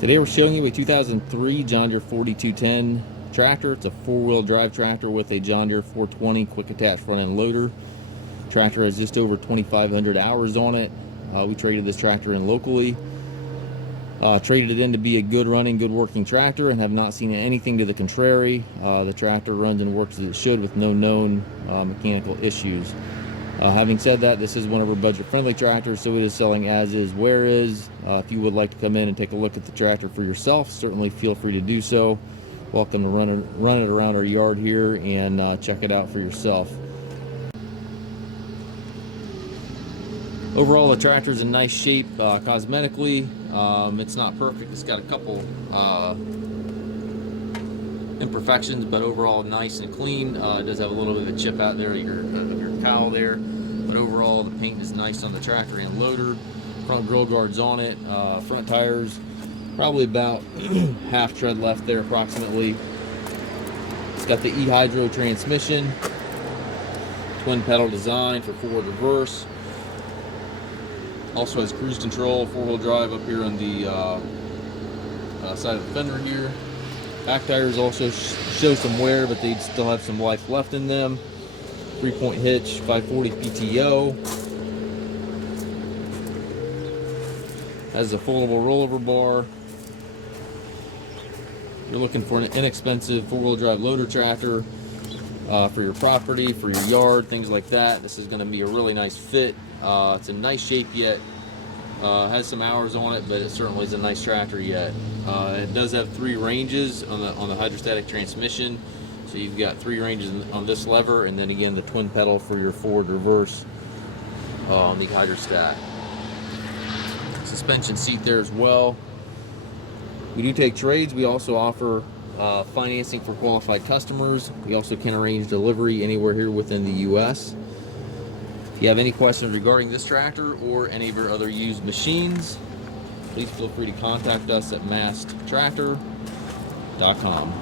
Today we're showing you a 2003 John Deere 4210 tractor. It's a four-wheel drive tractor with a John Deere 420 quick attach front end loader. Tractor has just over 2,500 hours on it. We traded this tractor in locally. Traded it in to be a good running, good working tractor and have not seen anything to the contrary. The tractor runs and works as it should with no known mechanical issues. Having said that, this is one of our budget-friendly tractors, so it is selling as is, where is. If you would like to come in and take a look at the tractor for yourself, certainly feel free to do so. Welcome to run it around our yard here and check it out for yourself. Overall, the tractor is in nice shape cosmetically. It's not perfect. It's got a couple imperfections, but overall nice and clean. It does have a little bit of a chip out there of your cowl there, but overall the paint is nice on the tractor and loader. Front grill guards on it. Front tires probably about half tread left there approximately. It's got the e-hydro transmission, twin pedal design for forward reverse. Also has cruise control, four-wheel drive up here on the side of the fender here. Back tires also show some wear, but they still have some life left in them. 3-point hitch, 540 PTO. Has a foldable rollover bar. You're looking for an inexpensive four-wheel drive loader tractor for your property, for your yard, things like that. This is going to be a really nice fit. It's in nice shape yet. Has some hours on it, but it certainly is a nice tractor yet. It does have 3 ranges on the hydrostatic transmission, so you've got 3 ranges on this lever, and then again the twin pedal for your forward reverse on the hydrostat. Suspension seat there as well. We do take trades. We also offer financing for qualified customers. We also can arrange delivery anywhere here within the U.S. If you have any questions regarding this tractor or any of your other used machines, please feel free to contact us at masttractor.com.